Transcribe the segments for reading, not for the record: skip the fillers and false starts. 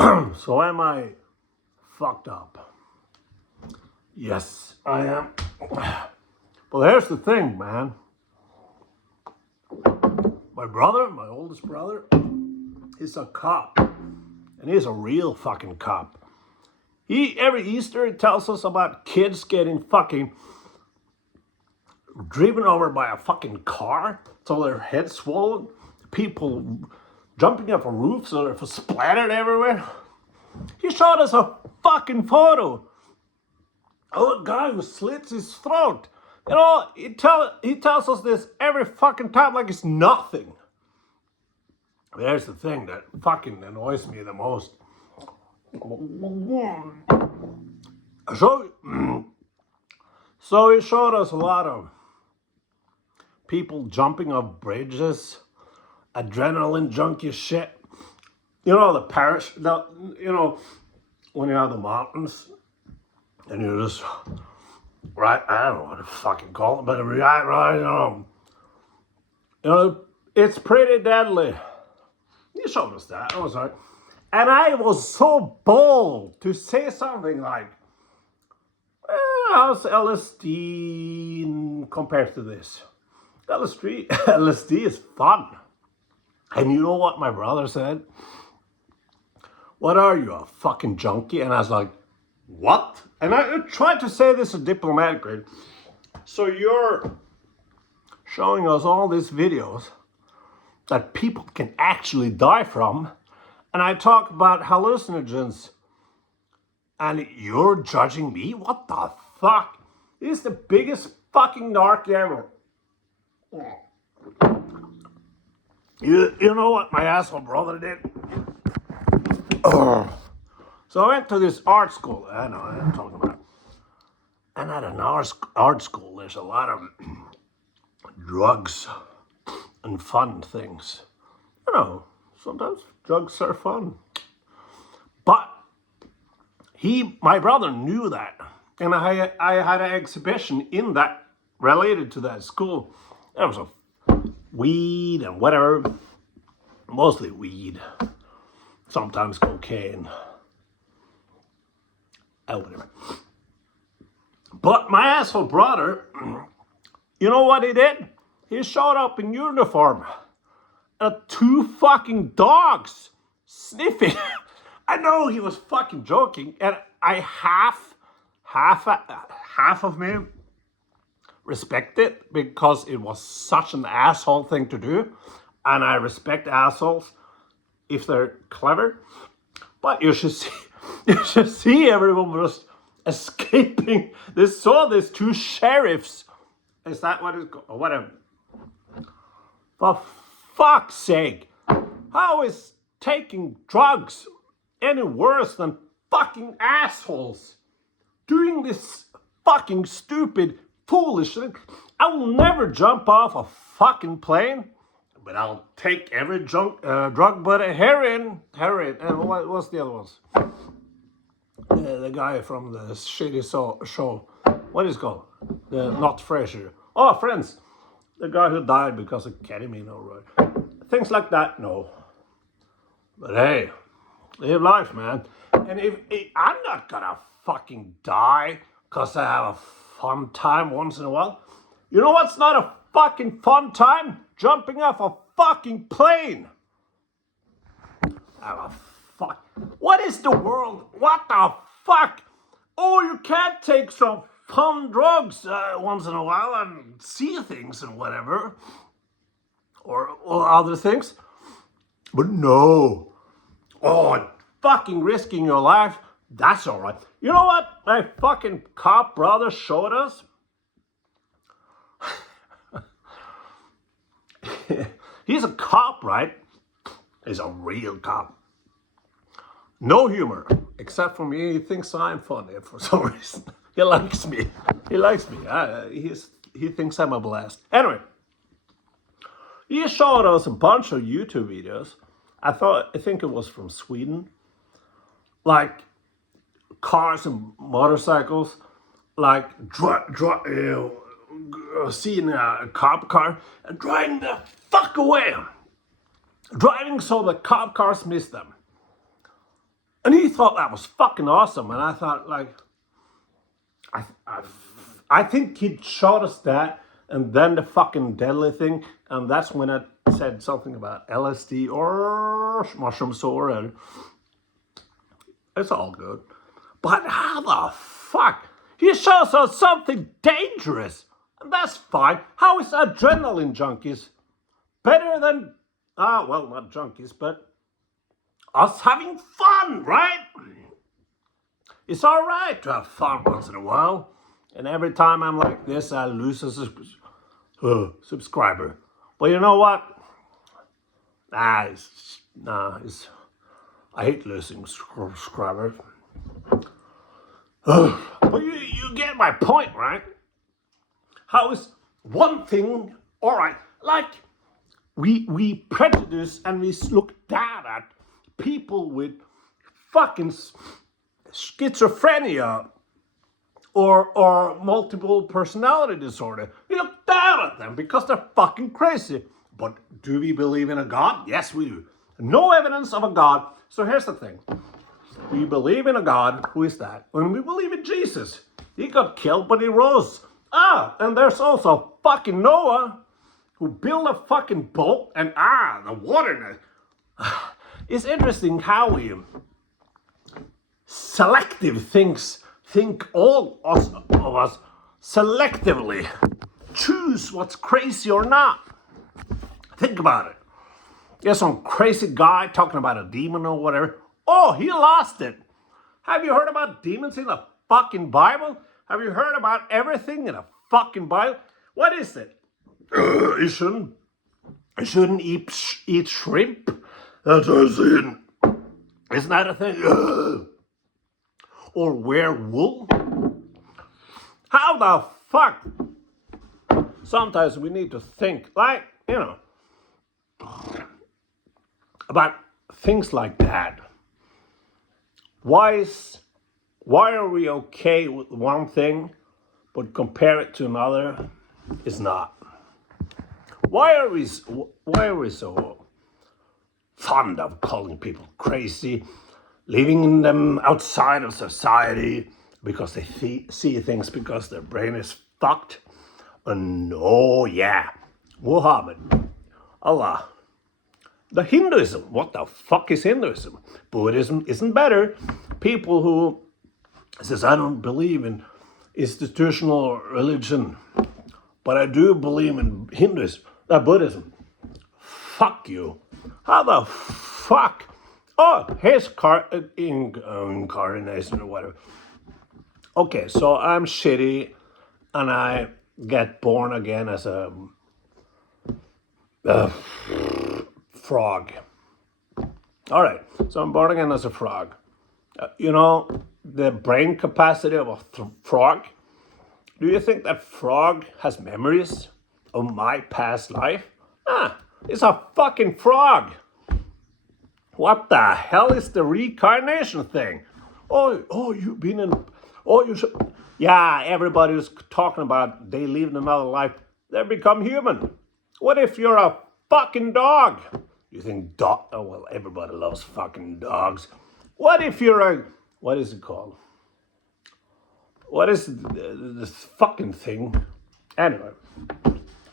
So am I fucked up? Yes, I am. Well, here's the thing, man. My brother, my oldest brother, is a cop. And he's a real fucking cop. Every Easter he tells us about kids getting fucking driven over by a fucking car so their heads swollen. People jumping off a roof so they're splattered everywhere. He showed us a fucking photo of a guy who slits his throat. You know, he tells us this every fucking time like it's nothing. There's the thing that fucking annoys me the most. So he showed us a lot of people jumping off bridges, adrenaline junkie shit. You know, when you're on the mountains and you're just, right, I don't know what to fucking call it, but it's pretty deadly. He showed us that. I was like, and I was so bold to say something like, how's LSD compared to this? LSD is fun. And you know what my brother said? What are you, a fucking junkie? And I was like, what? And I tried to say this diplomatically. So you're showing us all these videos that people can actually die from. And I talk about hallucinogens. And you're judging me? What the fuck? He's the biggest fucking narc ever. You know what my asshole brother did? So I went to this art school. I know what I'm talking about. And at an art school, there's a lot of drugs and fun things. You know, sometimes drugs are fun. But my brother knew that. And I had an exhibition in that, related to that school. There was a weed and whatever, mostly weed, sometimes cocaine, whatever. But my asshole brother, you know what he did? He showed up in uniform, and 2 fucking dogs sniffing. I know he was fucking joking, and I half of me respect it because it was such an asshole thing to do, and I respect assholes if they're clever. But you should see everyone just escaping. They saw these 2 sheriffs. Is that what it's called? Or whatever. For fuck's sake, how is taking drugs any worse than fucking assholes doing this fucking stupid, foolish thing? I will never jump off a fucking plane, but I'll take every drug but a heroin, and what's the other ones? The guy from the shitty show, what is it called? Not Frasier. Oh, Friends. The guy who died because of ketamine, all right. Things like that, no. But hey, live life, man. And if I'm not gonna fucking die because I have a fun time once in a while. You know what's not a fucking fun time? Jumping off a fucking plane. What is the world? What the fuck? Oh, you can't take some fun drugs once in a while and see things and whatever. Or other things. But no. Oh, fucking risking your life. That's all right. You know what my fucking cop brother showed us? He's a cop, right? He's a real cop. No humor, except for me. He thinks I'm funny for some reason. He likes me. He likes me. He thinks I'm a blast. Anyway, he showed us a bunch of YouTube videos. I think it was from Sweden. Like cars and motorcycles. Like seeing a cop car and driving the fuck away. Driving so the cop cars miss them. And he thought that was fucking awesome. And I thought, like, I, I, I think he'd showed us that, and then the fucking deadly thing, and that's when I said something about LSD or mushrooms or it's all good. But how the fuck? He shows us something dangerous, and that's fine. How is adrenaline junkies better than, well, not junkies, but us having fun, right? It's all right to have fun once in a while. And every time I'm like this, I lose a subscriber. But you know what? I hate losing subscribers. But you get my point, right? How is one thing, all right, like we prejudice and we look down at people with fucking schizophrenia or multiple personality disorder. We look down at them because they're fucking crazy. But do we believe in a God? Yes, we do. No evidence of a God. So here's the thing. We believe in a God. Who is that? And we believe in Jesus. He got killed, but he rose. And there's also fucking Noah, who built a fucking boat, and the water in it. It's interesting how we selective think all of us selectively choose what's crazy or not. Think about it. There's some crazy guy talking about a demon or whatever. Oh, he lost it. Have you heard about demons in the fucking Bible? Have you heard about everything in the fucking Bible? What is it? You shouldn't eat shrimp. That's what I'm saying. Isn't that a thing? Or wear wool? How the fuck? Sometimes we need to think, like, about things like that. Why are we okay with one thing, but compare it to another is not? Why are we so fond of calling people crazy, leaving them outside of society because they see things because their brain is fucked? And Muhammad, Allah. The Hinduism, what the fuck is Hinduism? Buddhism isn't better. People who says, I don't believe in institutional religion, but I do believe in Hinduism, Buddhism. Fuck you. How the fuck? Oh, here's incarnation or whatever. Okay, so I'm shitty and I get born again as a frog. All right, so I'm born again as a frog. The brain capacity of a frog. Do you think that frog has memories of my past life? It's a fucking frog. What the hell is the reincarnation thing? You've been in. You should. Yeah, everybody was talking about they lived another life. They become human. What if you're a fucking dog? You think dog? Oh well, everybody loves fucking dogs. What if you're what is it called? What is this fucking thing? Anyway,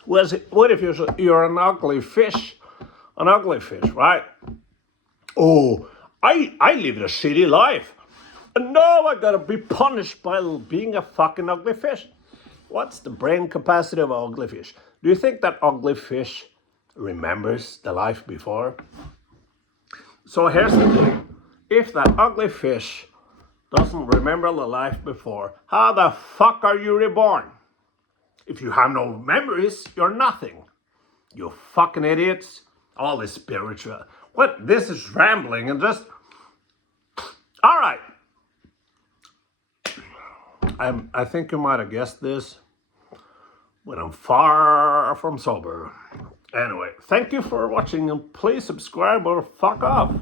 what if you're an ugly fish? An ugly fish, right? Oh, I lived a shitty life. And now I gotta be punished by being a fucking ugly fish. What's the brain capacity of an ugly fish? Do you think that ugly fish remembers the life before? So here's the thing. If that ugly fish doesn't remember the life before, how the fuck are you reborn? If you have no memories, you're nothing. You fucking idiots. All this spiritual. What? This is rambling and just... All right. I think you might have guessed this, but I'm far from sober. Anyway, thank you for watching and please subscribe or fuck off.